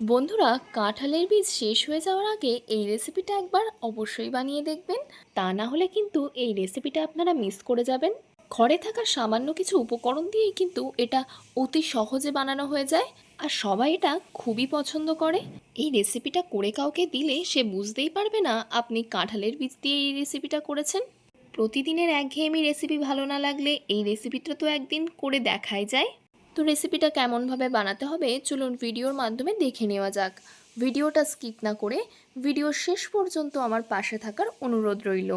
বন্ধুরা, কাঁঠালের বীজ শেষ হয়ে যাওয়ার আগে এই রেসিপিটা একবার অবশ্যই বানিয়ে দেখবেন। তা না হলে কিন্তু এই রেসিপিটা আপনারা মিস করে যাবেন। ঘরে থাকা সামান্য কিছু উপকরণ দিয়েই কিন্তু এটা অতি সহজে বানানো হয়ে যায়, আর সবাই এটা খুবই পছন্দ করে। এই রেসিপিটা করে কাউকে দিলে সে বুঝতেই পারবে না আপনি কাঁঠালের বীজ দিয়ে এই রেসিপিটা করেছেন। প্রতিদিনের একঘেয়েমি রেসিপি ভালো না লাগলে এই রেসিপিটা তো একদিন করে দেখাই যায়। তো রেসিপিটা কেমনভাবে বানাতে হবে চলুন ভিডিওর মাধ্যমে দেখে নেওয়া যাক। ভিডিওটা স্কিপ না করে ভিডিওর শেষ পর্যন্ত আমার পাশে থাকার অনুরোধ রইল।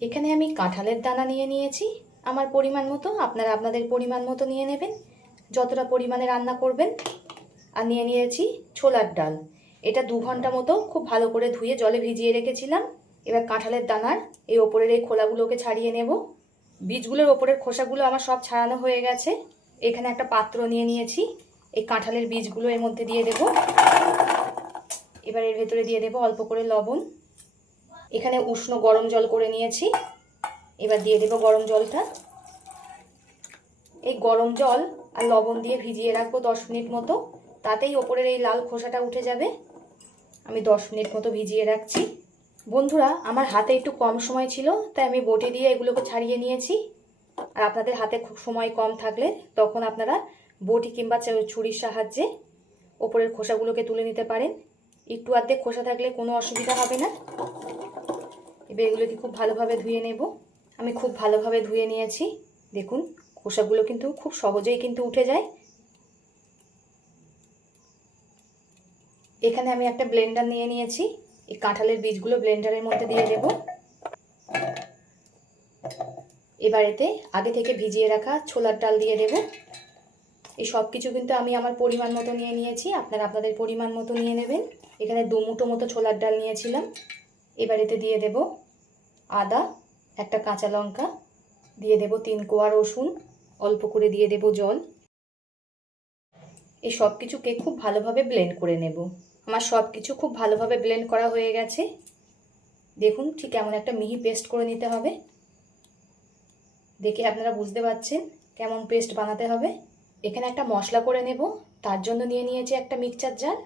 এখানে আমি কাঁঠালের দানা নিয়ে নিয়েছি আমার পরিমাণ মতো, আপনারা আপনাদের পরিমাণ মতো নিয়ে নেবেন যতটা পরিমাণে রান্না করবেন। আর নিয়ে নিয়েছি ছোলার ডাল, এটা 2 ঘন্টা মতো খুব ভালো করে ধুয়ে জলে ভিজিয়ে রেখেছিলাম। এবার কাঁঠালের দানার এই ওপরের এই খোলাগুলোকে ছাড়িয়ে নেব। বীজগুলোর ওপরের খোসাগুলো আমার সব ছাড়ানো হয়ে গেছে। এখানে একটা পাত্র নিয়ে নিয়েছি, এই কাঁঠালের বীজগুলো এর মধ্যে দিয়ে দেব। এবার এর ভেতরে দিয়ে দেব অল্প করে লবণ। এখানে উষ্ণ গরম জল করে নিয়েছি, এবার দিয়ে দেব গরম জলটা। এই গরম জল আর লবণ দিয়ে ভিজিয়ে রাখবো 10 মিনিট মতো, তাতেই ওপরের এই লাল খোসাটা উঠে যাবে। আমি 10 মিনিট মতো ভিজিয়ে রাখছি। বন্ধুরা, আমার হাতে একটু কম সময় ছিল তাই আমি বটি দিয়ে এগুলোকে ছাড়িয়ে নিয়েছি। আর আপনাদের হাতে খুব সময় কম থাকলে তখন আপনারা বটি কিংবা ছুরির সাহায্যে ওপরের খোসাগুলোকে তুলে নিতে পারেন। একটু আধে খোসা থাকলে কোনো অসুবিধা হবে না। এবার এগুলোকে খুব ভালোভাবে ধুয়ে নেব। আমি খুব ভালোভাবে ধুয়ে নিয়েছি, দেখুন খোসাগুলো কিন্তু খুব সহজেই কিন্তু উঠে যায়। এখানে আমি একটা ব্লেন্ডার নিয়ে নিয়েছি, এই কাঁঠালের বীজগুলো ব্লেন্ডারের মধ্যে দিয়ে দেব। এবার এতে আগে থেকে ভিজিয়ে রাখা ছোলার ডাল দিয়ে দেব। এই সব কিছু কিন্তু আমি আমার পরিমাণ মতো নিয়ে নিয়েছি, আপনারা আপনাদের পরিমাণ মতো নিয়ে নেবেন। এখানে 2 মুঠো মতো ছোলার ডাল নিয়েছিলাম। এবার এতে দিয়ে দেব আদা, একটা কাঁচা লঙ্কা, দিয়ে দেব 3 কোয়া রসুন, অল্প করে দিয়ে দেব জল। এই সব কিছুকে খুব ভালোভাবে ব্লেন্ড করে নেব। আমার সব কিছু খুব ভালোভাবে ব্লেন্ড করা হয়ে গেছে। দেখুন ঠিক এমন একটা মিহি পেস্ট করে নিতে হবে। দেখে আপনারা বুঝতে পারছেন কেমন পেস্ট বানাতে হবে। এখানে একটা মশলা করে নেব, তার জন্য নিয়ে নিয়েছি একটা মিক্সচার জার।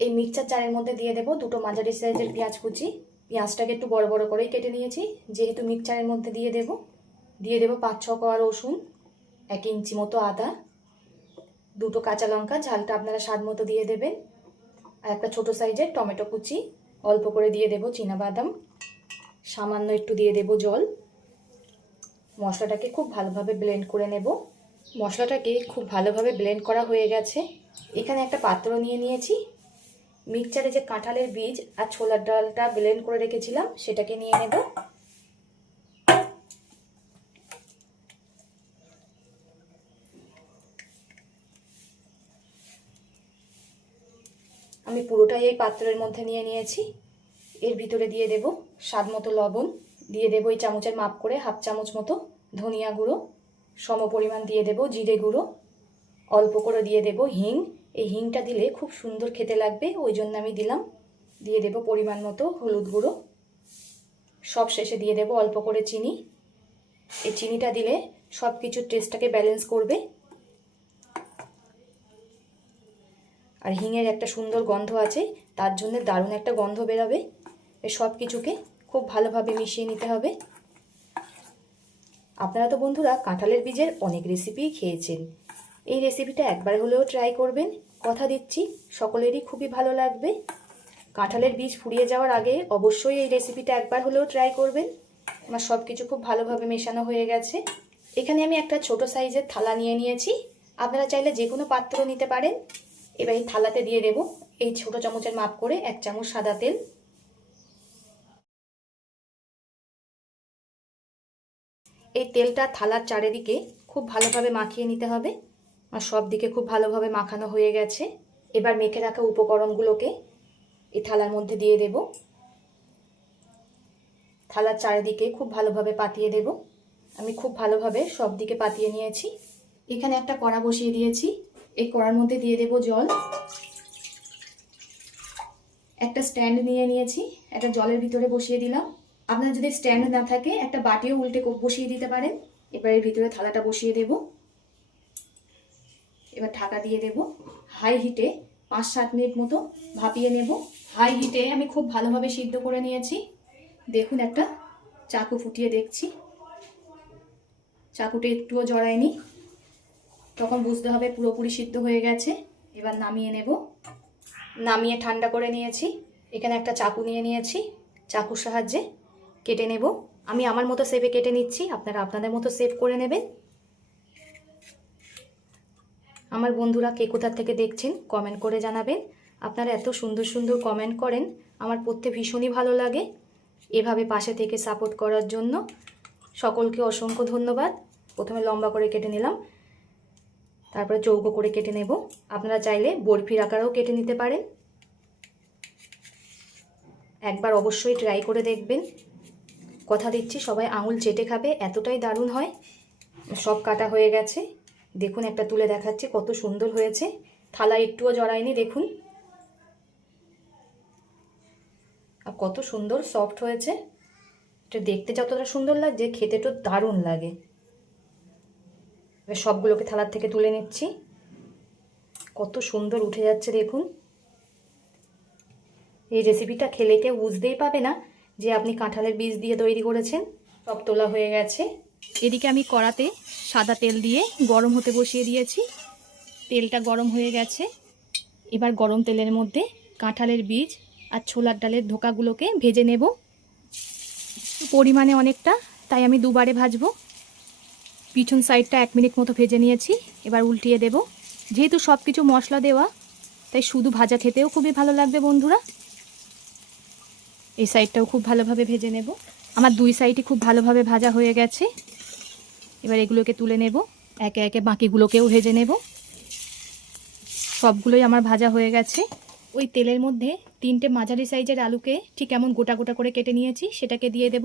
এই মিক্সচার জারের মধ্যে দিয়ে দেব 2টো মাঝারি সাইজের পেঁয়াজ কুচি। পেঁয়াজটাকে একটু বড় বড় করেই কেটে নিয়েছি, যেহেতু মিক্সচারের মধ্যে দিয়ে দেব 5-6 কোয়া রসুন, 1 ইঞ্চি মতো আদা, 2টো কাঁচা লঙ্কা, ঝালটা আপনারা স্বাদ মতো দিয়ে দেবেন। আর একটা ছোট সাইজের টমেটো কুচি, অল্প করে দিয়ে দেব চীনাবাদাম, সামান্য একটু দিয়ে দেব জল। মশলাটাকে খুব ভালোভাবে ব্লেন্ড করে নেব। মশলাটাকে খুব ভালোভাবে ব্লেন্ড করা হয়ে গেছে। এখানে একটা পাত্র নিয়ে নিয়েছি, মিক্সচারে যে কাঁঠালের বীজ আর ছোলার ডালটা ব্লেন্ড করে রেখেছিলাম সেটাকে নিয়ে নেব। আমি পুরোটাই এই পাত্রের মধ্যে নিয়ে নিয়েছি। এর ভিতরে দিয়ে দেব স্বাদ মতো লবণ, দিয়ে দেব এই চামচের মাপ করে 1/2 চামচ মতো ধনিয়া গুঁড়ো, সম পরিমাণ দিয়ে দেব জিরে গুঁড়ো, অল্প করে দিয়ে দেব হিং। এই হিংটা দিলে খুব সুন্দর খেতে লাগবে, ওই জন্য আমি দিলাম। দিয়ে দেব পরিমাণ মতো হলুদ গুঁড়ো, সব শেষে দিয়ে দেব অল্প করে চিনি। এই চিনিটা দিলে সব কিছুর টেস্টটাকে ব্যালেন্স করবে। আর হিঙের একটা সুন্দর গন্ধ আছে, তার জন্য দারুণ একটা গন্ধ বেরোবে। এই সব কিছুকে খুব ভালোভাবে মিশিয়ে নিতে হবে। আপনারা তো বন্ধুরা কাঁঠালের বীজের অনেক রেসিপিই খেয়েছেন, এই রেসিপিটা একবার হলেও ট্রাই করবেন। কথা দিচ্ছি সকলেরই খুবই ভালো লাগবে। কাঁঠালের বীজ ফুরিয়ে যাওয়ার আগে অবশ্যই এই রেসিপিটা একবার হলেও ট্রাই করবেন। আমার সব কিছু খুব ভালোভাবে মেশানো হয়ে গেছে। এখানে আমি একটা ছোট সাইজের থালা নিয়ে নিয়েছি, আপনারা চাইলে যে কোনো পাত্র নিতে পারেন। এবার এই থালাতে দিয়ে দেব এই ছোট চামচের মাপ করে 1 চামচ সাদা তেল। এই তেলটা থালার চারিদিকে খুব ভালোভাবে মাখিয়ে নিতে হবে। আর সব দিকে খুব ভালোভাবে মাখানো হয়ে গেছে। এবার মেখে রাখা উপকরণগুলোকে এই থালার মধ্যে দিয়ে দেব। থালার চারিদিকে খুব ভালোভাবে পাতিয়ে দেব। আমি খুব ভালোভাবে সব দিকে পাতিয়ে নিয়েছি। এখানে একটা কড়া বসিয়ে দিয়েছি, এই কড়ার মধ্যে দিয়ে দেব জল। একটা স্ট্যান্ড নিয়ে নিয়েছি, একটা জলের ভিতরে বসিয়ে দিলাম। আপনার যদি স্ট্যান্ড না থাকে একটা বাটিও উল্টে বসিয়ে দিতে পারেন। এবার এর ভিতরে থালাটা বসিয়ে দেব। এবার ঢাকা দিয়ে দেব। হাই হিটে 5-7 মিনিট মতো ভাপিয়ে নেব। হাই হিটে আমি খুব ভালোভাবে সিদ্ধ করে নিয়েছি। দেখুন, একটা চাকু ফুটিয়ে দেখছি, চাকুটা একটুও জড়ায়নি, তখন বুঝতে হবে পুরোপুরি সিদ্ধ হয়ে গেছে। এবার নামিয়ে নেব। নামিয়ে ঠান্ডা করে নিয়েছি। এখানে একটা চাকু নিয়ে নিয়েছি, চাকুর সাহায্যে কেটে নেব। আমি আমার মতো শেপে কেটে নিচ্ছি, আপনারা আপনাদের মতো শেপ করে নেবেন। আমার বন্ধুরা কে কোথা থেকে দেখছেন কমেন্ট করে জানাবেন। আপনারা এত সুন্দর সুন্দর কমেন্ট করেন, আমার পড়তে ভীষণই ভালো লাগে। এভাবে পাশে থেকে সাপোর্ট করার জন্য সকলকে অসংখ্য ধন্যবাদ। প্রথমে লম্বা করে কেটে নিলাম, তারপরে চৌকো করে কেটে নেব। আপনারা চাইলে বরফির আকারেও কেটে নিতে পারেন। একবার অবশ্যই ট্রাই করে দেখবেন। কথা দিচ্ছি সবাই আঙুল চেটে খাবে, এতটাই দারুণ হয়। সব কাটা হয়ে গেছে, দেখুন একটা তুলে দেখাচ্ছি কত সুন্দর হয়েছে। থালা একটুও জড়ায়নি, দেখুন। আর কত সুন্দর সফট হয়েছে। এটা দেখতে যতটা সুন্দর লাগছে, খেতে তো দারুণ লাগে। এবার সবগুলোকে থালার থেকে তুলে নিচ্ছি। কত সুন্দর উঠে যাচ্ছে দেখুন। এই রেসিপিটা খেলে কেউ বুঝতেই পাবে না যে আপনি কাঁঠালের বীজ দিয়ে তৈরি করেছেন। সব তোলা হয়ে গেছে। এদিকে আমি কড়াতে সাদা তেল দিয়ে গরম হতে বসিয়ে দিয়েছি। তেলটা গরম হয়ে গেছে। এবার গরম তেলের মধ্যে কাঁঠালের বীজ আর ছোলার ডালের ধোকাগুলোকে ভেজে নেব। পরিমাণে অনেকটা, তাই আমি দুবারে ভাজবো। পিছন সাইডটা 1 মিনিট মতো ভেজে নিয়েছি। এবার উল্টিয়ে দেব। যেহেতু সব কিছু মশলা দেওয়া, তাই শুধু ভাজা খেতেও খুবই ভালো লাগবে বন্ধুরা। এই সাইডটাও খুব ভালোভাবে ভেজে নেব। আমার 2 সাইডই খুব ভালোভাবে ভাজা হয়ে গেছে। এবার এগুলোকে তুলে নেব, একে একে বাকিগুলোকেও ভেজে নেব। সবগুলোই আমার ভাজা হয়ে গেছে। ওই তেলের মধ্যে 3টে মাঝারি সাইজের আলুকে ঠিক এমন গোটা গোটা করে কেটে নিয়েছি, সেটাকে দিয়ে দেব।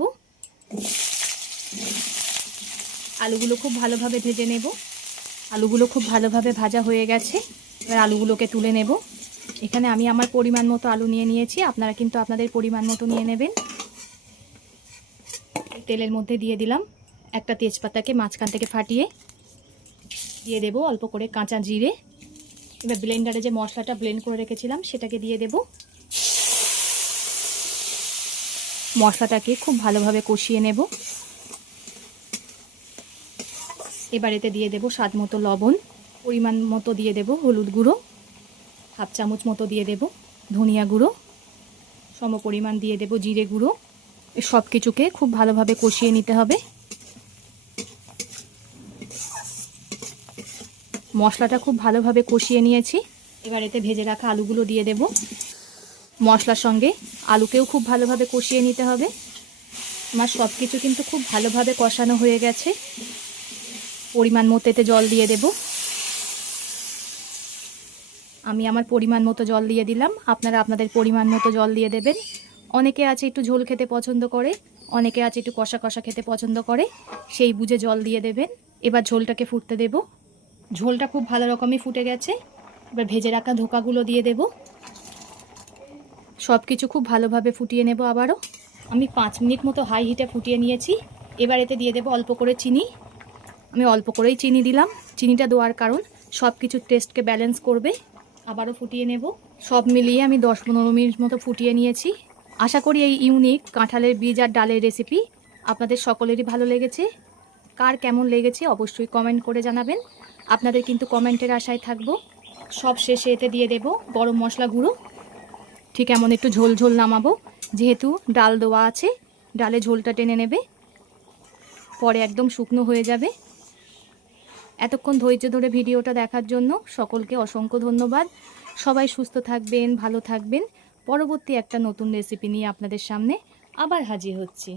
আলুগুলো খুব ভালোভাবে ভেজে নেব। আলুগুলো খুব ভালোভাবে ভাজা হয়ে গেছে। এবার আলুগুলোকে তুলে নেব। এখানে আমি আমার পরিমাণ মতো আলু নিয়ে নিয়েছি, আপনারা কিন্তু আপনাদের পরিমাণ মতো নিয়ে নেবেন। তেলের মধ্যে দিয়ে দিলাম একটা তেজপাতাকে মাঝখান থেকে ফাটিয়ে, দিয়ে দেব অল্প করে কাঁচা জিরে। এবার ব্লেন্ডারে যে মশলাটা ব্লেন্ড করে রেখেছিলাম সেটাকে দিয়ে দেব। মশলাটাকে খুব ভালোভাবে কষিয়ে নেব। এবার এতে দিয়ে দেব স্বাদ মতো লবণ, পরিমাণ মতো দিয়ে দেব হলুদ গুঁড়ো, 1/2 চামচ মতো দিয়ে দেব ধনিয়া গুঁড়ো, সম পরিমাণ দিয়ে দেব জিরে গুঁড়ো। সব কিছুকে খুব ভালোভাবে কষিয়ে নিতে হবে। মশলাটা খুব ভালোভাবে কষিয়ে নিয়েছি। এবার এতে ভেজে রাখা আলুগুলো দিয়ে দেব। মশলার সঙ্গে আলুকেও খুব ভালোভাবে কষিয়ে নিতে হবে। আমার সব কিছু কিন্তু খুব ভালোভাবে কষানো হয়ে গেছে। পরিমাণ মতো এতে জল দিয়ে দেব। আমি আমার পরিমাণ মতো জল দিয়ে দিলাম, আপনারা আপনাদের পরিমাণ মতো জল দিয়ে দেবেন। অনেকে আছে একটু ঝোল খেতে পছন্দ করে, অনেকে আছে একটু কষা কষা খেতে পছন্দ করে, সেই বুঝে জল দিয়ে দেবেন। এবার ঝোলটাকে ফুটতে দেব। ঝোলটা খুব ভালো রকমই ফুটে গেছে। এবার ভেজে রাখা ধোকাগুলো দিয়ে দেব। সব কিছু খুব ভালোভাবে ফুটিয়ে নেব আবারও। আমি 5 মিনিট মতো হাই হিটে ফুটিয়ে নিয়েছি। এবার এতে দিয়ে দেব অল্প করে চিনি। আমি অল্প করেই চিনি দিলাম। চিনিটা দেওয়ার কারণ সব কিছুর টেস্টকে ব্যালেন্স করবে। আবারও ফুটিয়ে নেব। সব মিলিয়ে আমি 10-15 মিনিট মতো ফুটিয়ে নিয়েছি। আশা করি এই ইউনিক কাঁঠালের বীজ আর ডালের রেসিপি আপনাদের সকলেরই ভালো লেগেছে। কার কেমন লেগেছে অবশ্যই কমেন্ট করে জানাবেন। আপনাদের কিন্তু কমেন্টের আশায় থাকবো। সব শেষে এতে দিয়ে দেব গরম মশলা গুঁড়ো। ঠিক এমন একটু ঝোল ঝোল নামাবো, যেহেতু ডাল দেওয়া আছে, ডালে ঝোলটা টেনে নেবে, পরে একদম শুকনো হয়ে যাবে। এতক্ষণ ধৈর্য ধরে ভিডিওটা দেখার জন্য সকলকে অসংখ্য ধন্যবাদ। সবাই সুস্থ থাকবেন, ভালো থাকবেন। পরবর্তী একটা নতুন রেসিপি নিয়ে আপনাদের সামনে আবার হাজির হচ্ছি।